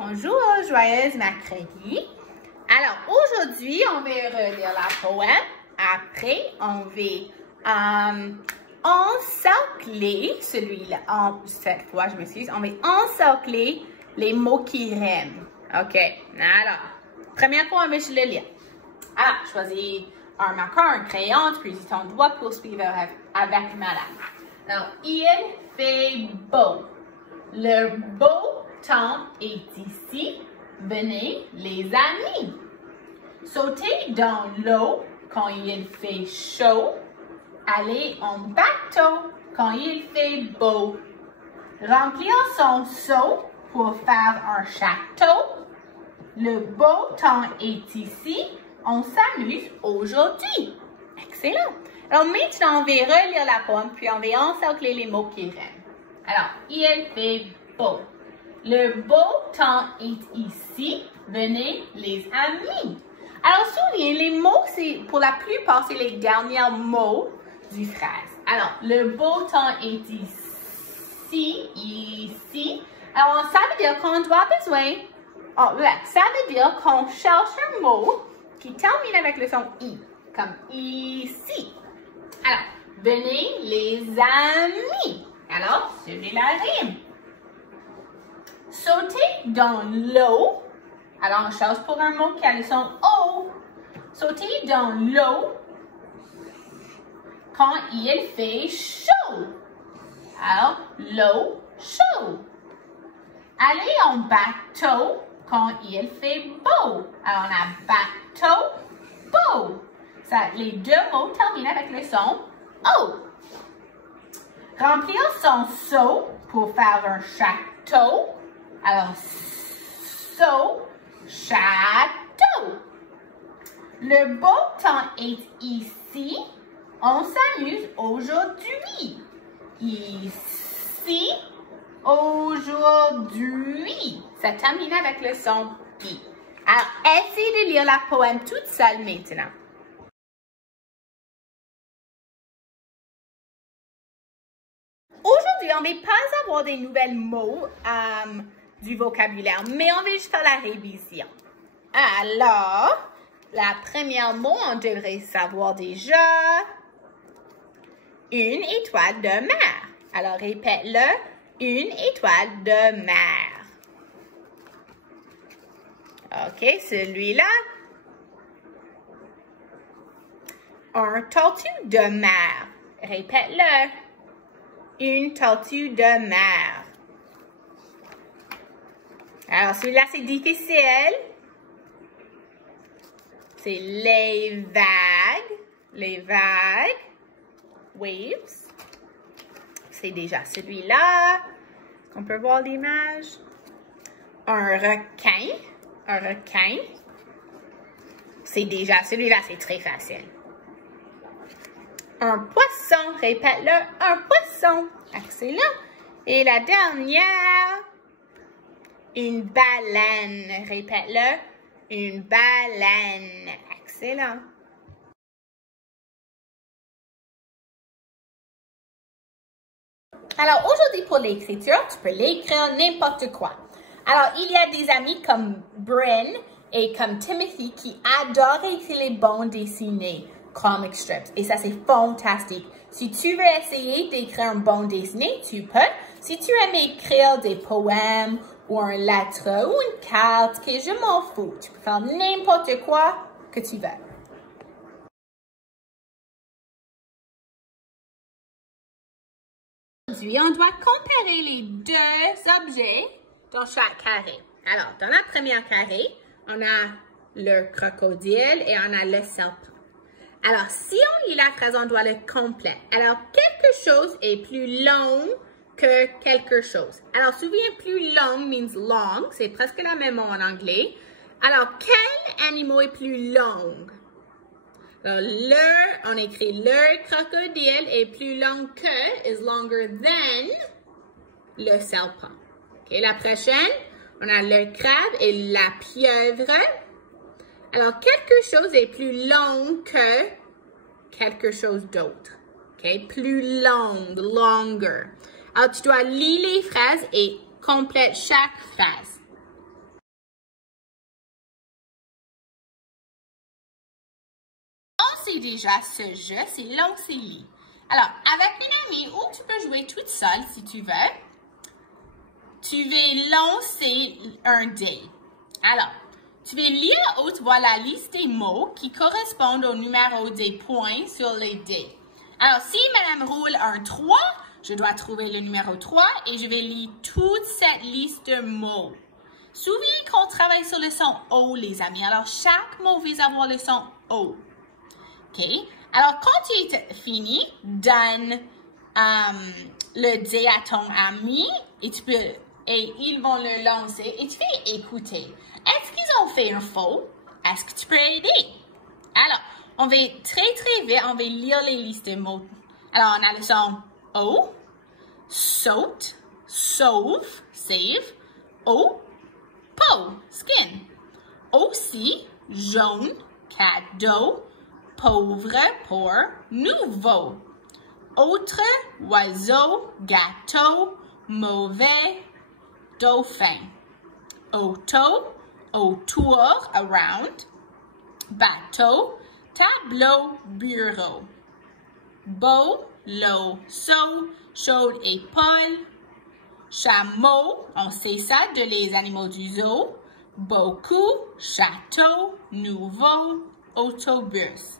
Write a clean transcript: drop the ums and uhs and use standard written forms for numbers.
Bonjour, joyeuse mercredi. Alors, aujourd'hui, on va relire la poème. Après, on va encercler celui-là. Cette fois, je m'excuse. On va encercler les mots qui riment. OK. Alors, première fois, on va le lire. Alors, choisis un marqueur, un crayon, tu peux utiliser ton doigt pour suivre avec madame. Alors, il fait beau. Le beau temps est ici. Venez, les amis. Sautez dans l'eau quand il fait chaud. Allez en bateau quand il fait beau. Remplir son seau pour faire un château. Le beau temps est ici. On s'amuse aujourd'hui. Excellent. Alors maintenant, on va relire la poème, puis on va encercler les mots qui riment. Alors, il fait beau. Le beau temps est ici. Venez, les amis. Alors, souviens, les mots, pour la plupart, c'est les derniers mots du phrase. Alors, le beau temps est ici. Alors, ça veut dire qu'on doit besoin, ça veut dire qu'on cherche un mot qui termine avec le son I, comme ici. Alors, venez, les amis. Alors, celui-là rime. Sauter dans l'eau. Alors, on cherche pour un mot qui a le son O. Sauter dans l'eau quand il fait chaud. Alors, l'eau chaud. Aller en bateau quand il fait beau. Alors, on a bateau, beau. Ça, les deux mots terminent avec le son O. Remplir son seau pour faire un château. Alors, seau, château. Le beau temps est ici. On s'amuse aujourd'hui. Ici, aujourd'hui. Ça termine avec le son I. Alors, essayez de lire la poème toute seule maintenant. Aujourd'hui, on ne va pas avoir des nouvelles mots du vocabulaire, mais on va juste faire la révision. Alors, la première mot, on devrait savoir déjà une étoile de mer. Alors, répète-le, une étoile de mer. OK, celui-là. Un tortue de mer. Répète-le. Une tortue de mer. Alors, celui-là, c'est difficile. C'est les vagues. Les vagues. Waves. C'est déjà celui-là. Est-ce qu'on peut voir l'image? Un requin. Un requin. C'est déjà celui-là, c'est très facile. Un poisson. Répète-le. Un poisson. Excellent. Et la dernière. Une baleine. Répète-le. Une baleine. Excellent. Alors, aujourd'hui, pour l'écriture, tu peux l'écrire n'importe quoi. Alors, il y a des amis comme Bryn et comme Timothy qui adorent écrire les bandes dessinées, comic strips. Et ça, c'est fantastique. Si tu veux essayer d'écrire un bande dessinée, tu peux. Si tu aimes écrire des poèmes ou une lettre ou une carte, que je m'en fous. Tu peux faire n'importe quoi que tu veux. Aujourd'hui, on doit comparer les deux objets dans chaque carré. Alors, dans la première carré, on a le crocodile et on a le serpent. Alors, si on lit la phrase, on doit le compléter. Alors, quelque chose est plus long que quelque chose. Alors, souviens, plus long means long. C'est presque la même mot en anglais. Alors, quel animal est plus long? Alors, on écrit le crocodile est plus long que, is longer than, le serpent. OK, la prochaine, on a le crabe et la pieuvre. Alors, quelque chose est plus long que quelque chose d'autre. OK, plus long, longer. Alors, tu dois lire les phrases et complète chaque phrase. connais déjà ce jeu, c'est Lancer-lit. Alors, avec une amie, ou tu peux jouer toute seule si tu veux, tu vas lancer un dé. Alors, tu vas lire à haute voix la liste des mots qui correspondent au numéro des points sur les dés. Alors, si Madame roule un 3, je dois trouver le numéro 3 et je vais lire toute cette liste de mots. Souviens qu'on travaille sur le son O, les amis. Alors, chaque mot va avoir le son O. OK? Alors, quand tu es fini, donne le dé à ton ami et ils vont le lancer et tu vas écouter. Est-ce qu'ils ont fait un faux? Est-ce que tu peux aider? Alors, on va très vite, on va lire les listes de mots. Alors, on a le son O, saute, sauve, save, O, peau, skin. Aussi, jaune, cadeau, pauvre pour nouveau. Autre, oiseau, gâteau, mauvais, dauphin. Auto, autour, around. Bateau, tableau, bureau. Beau, l'eau, seau, chaude, épaule. Chameau, on sait ça de les animaux du zoo. Beaucoup, château, nouveau, autobus.